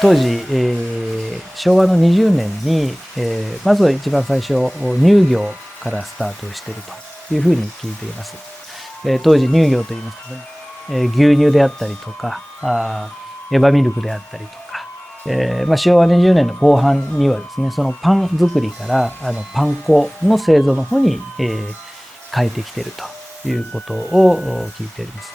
当時、昭和の20年に、まずは一番最初、乳業からスタートしているというふうに聞いています。当時乳業といいますとね、牛乳であったりとか、エバミルクであったりとか、昭和20年の後半にはですね、そのパン作りからパン粉の製造の方に、変えてきているということを聞いております。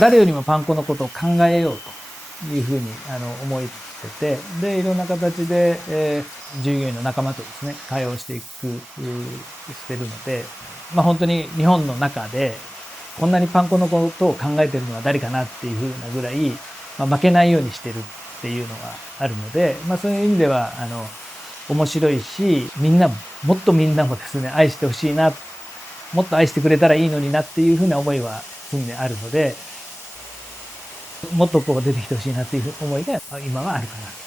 誰よりもパン粉のことを考えようというふうに思ってて、でいろんな形で、従業員の仲間とですね対応していくしてるので、本当に日本の中でこんなにパン粉のことを考えてるのは誰かなっていうふうなぐらい、負けないようにしてるっていうのがあるので、そういう意味では面白いし、もっとみんなもですね愛してほしいな、もっと愛してくれたらいいのになっていうふうな思いは常にあるので、もっとこう出てきてほしいなっていう思いが今はあるかな。